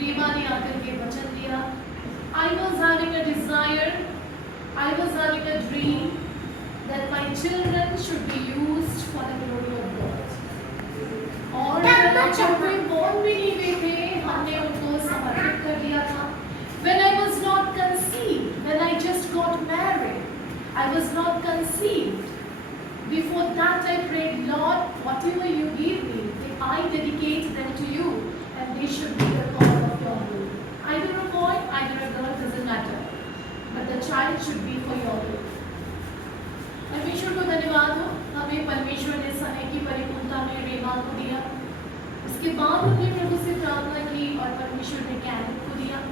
रीमा ने आकर के वचन दिया, I was having a desire, I was having a dream that my children should be used for the glory of God. और जब वे born भी नहीं हुए थे, हमने उनको समर्पित कर दिया था. When I was not conceived, when I just got married, I was not conceived. Before that I prayed, Lord, whatever you give me, I dedicate them to you, and they should be the call of your will. Either a boy, either a girl, doesn't matter, but the child should be for your will. परमेश्वर को धन्यवाद हो, हमें परमेश्वर ने समय की परिपूर्णता में रीमा को दिया. उसके बाद हमने प्रभु से प्रार्थना की और परमेश्वर ने कैनिक को दिया.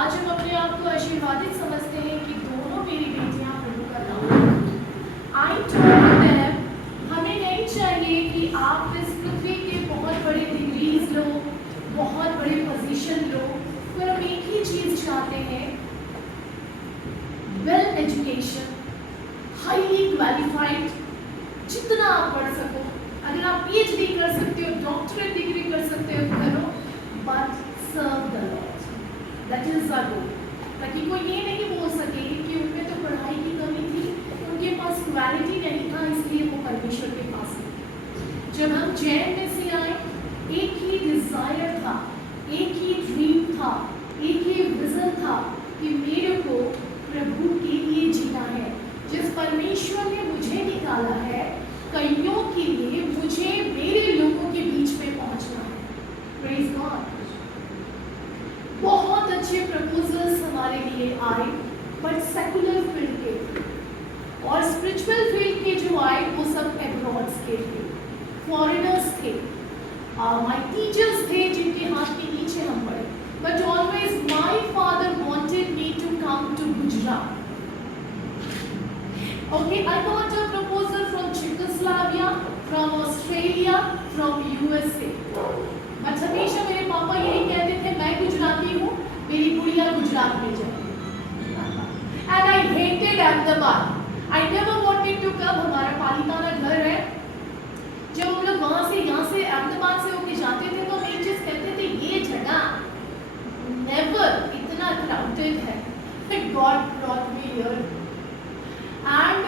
आज हम अपने आप को आशीर्वादित समझते हैं कि दोनों मेरी बेटियां प्रभु का काम. आई टोल्ड देम, हमें नहीं चाहिए कि आप इस पृथ्वी के बहुत बड़े डिग्रीज लो, बहुत बड़े पोजीशन लो, पर हम एक ही चीज चाहते हैं, वेल एजुकेशन, हाईली क्वालिफाइड, जितना आप पढ़ सको. अगर आप पीएचडी कर सकते हो, डॉक्टरेट डिग्री कर सकते हो, करो, but serve the lord. That is our goal. ताकि कोई ये नहीं बोल सके कि उनमें तो पढ़ाई की कमी थी, उनके पास क्वालिटी नहीं था, इसलिए वो परमेश्वर के पास नहीं. जब हम जैन में से आए, एक ही डिजायर था, एक ही ड्रीम था, एक ही विजन था कि मेरे को प्रभु के लिए जीना है. जिस परमेश्वर ने मुझे निकाला है, कईयों के लिए मुझे मेरे लोगों के बीच में पहुंचना है. Praise God. बहुत अच्छे प्रपोजल्स हमारे लिए आए, बट सेकुलर फील्ड के और स्पिरिचुअल फील्ड के जो आए वो सब एब्रॉड्स के थे, फॉरेनर्स थे. माय टीचर्स थे जिनके हाथ के नीचे हम पढ़े, but always my father wanted me to come to Gujarat. Okay, I got a proposal from Czechoslovakia, from Australia, from USA. But हमेशा मेरे पापा यही कहते थे, मैं गुजराती हूँ, मेरी गुड़िया गुजरात में जाए. And I hated Ahmedabad. I never wanted to come. हमारा पालिताना घर है. जब हम लोग वहाँ से यहाँ से अहमदाबाद से होके जाते थे तो हम एक चीज कहते थे, ये जगह never इतना crowded है. God brought me here. And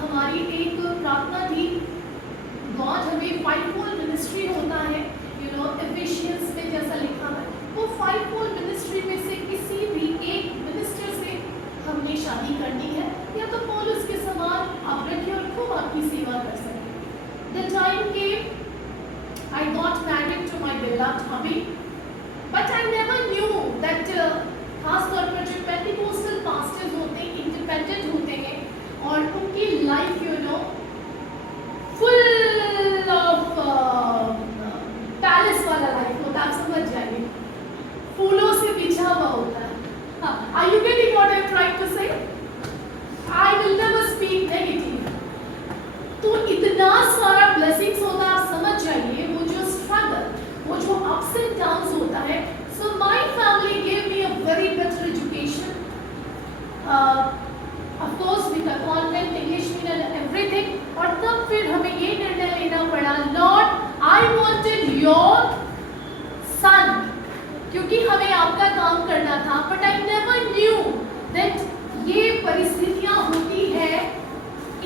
हमारी एक प्रार्थना थी, गॉड हमें फाइवफोल्ड मिनिस्ट्री होता है, यू नो, एफिशिएंस में जैसा लिखा है, वो फाइवफोल्ड मिनिस्ट्री में से किसी भी एक मिनिस्टर से हमने शादी करनी है, या तो पौलुस के समान आप रखिए और खूब आपकी सेवा कर सकें. The time came, I got married to my beloved hubby, but I never knew that खास तौर पर जो पेंटिकोस्टल पास्टर्स होते हैं, इंडिपेंडेंट होते हैं, और उनकी life you know full of palace वाला लाइफ होता है. आप समझ जाइए, फूलों से बिछा हुआ होता है. Are you getting what I'm trying to say? I will never speak negative. तो इतना सारा blessings होता है, आप समझ जाइए, वो जो struggle, वो जो ups and downs होता है. So my family gave me a very better education. Of course with a convent, English medium and everything. और तब फिर हमें ये निर्णय लेना पड़ा, Lord, I wanted your son, क्योंकि हमें आपका काम करना था. But I never knew that ये परिस्थितियाँ होती है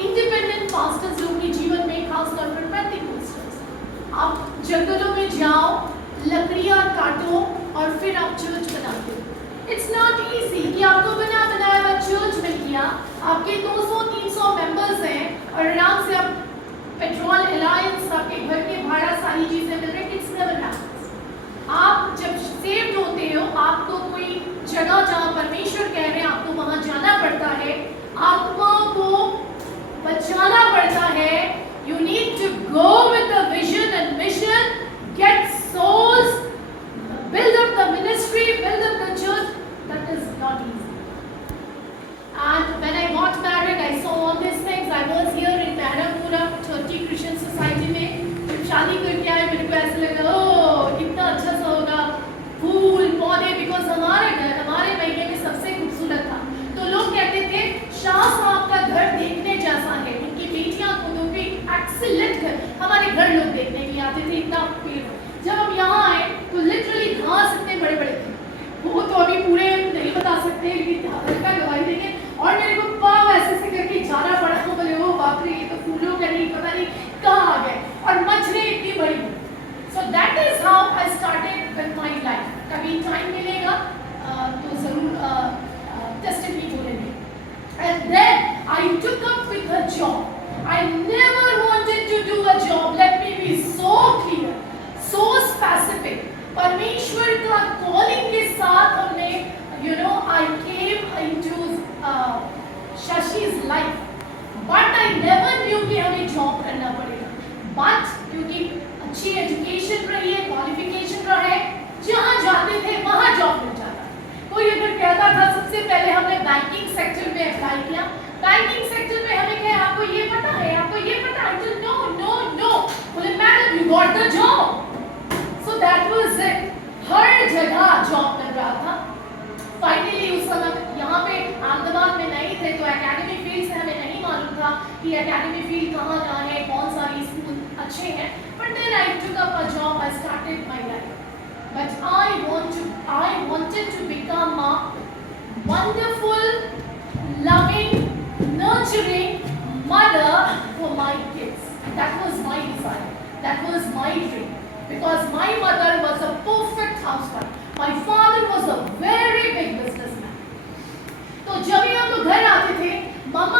इंडिपेंडेंट पास्टर्स लोगों के जीवन में, खास तौर पर पेंटिकोस्टल्स. आप जंगलों में जाओ, लकड़ियाँ काटो और फिर आप चर्च बनाते हो. इट्स नॉट इजी कि आपको बना बनाया हुआ चर्च मिल गया, आपके 200-300 मेंबर्स हैं और आराम से आप पेट्रोल अलायंस, आपके घर के भाड़ा, सारी चीजें मिल रही. It's never happens. आप जब सेव्ड होते हो, आपको कोई जगह जहाँ परमेश्वर कह रहे हैं आपको वहाँ जाना पड़ता है, आत्माओं को बचाना पड़ता है. You need to go with the vision and mission, get souls, build up the ministry, build up the church. That is not easy. And when I got married, I saw all these things. I was here in Maramura 30 Christian Society में. जब शादी करके आए, मेरे को ऐसा लगा सकते हैं, लेकिन हल्का दवाई देंगे और मेरे को पाव ऐसे ऐसे करके जाना पड़ा। तो बोले ओ बाप रे, ये तो फूलों का नहीं, पता नहीं कहाँ आ गए, और मछली इतनी बड़ी। So that is how I started with my life. कभी टाइम मिलेगा तो जरूर टेस्टिमनी बोलेंगे। And then I took up with a job. I never wanted to do a job. Let me be so clear, so specific. परमेश्वर का calling के साथ हमने, I came into Shashi's life, but I never knew कि हमें job करना पड़ेगा। But क्योंकि अच्छी एजुकेशन रही है, क्वालिफिकेशन रहा है, जहाँ जाते थे वहाँ जॉब मिल जाता। कोई अगर कहता था, सबसे पहले हमने बैंकिंग सेक्टर में अप्लाई किया, बैंकिंग सेक्टर में हमें कहे आपको ये पता है, आपको ये पता है, तो नो नो नो, बोले madam you got the job. So that was it, हर जगह जॉब मिल रहा था। फाइनली उस समय यहाँ पे अहमदाबाद में नहीं थे, तो एकेडमी फील्ड से हमें नहीं मालूम था कि एकेडमी फील्ड कहाँ है, कौन सारी स्कूल अच्छे हैं। But then I took up a job, I started my life. But I wanted to become a wonderful, loving, nurturing mother for my kids. That was my desire. That was my dream. Because my mother was a perfect housewife. My father was a very big businessman. तो जब भी हम लोग घर आते थे, मम्मा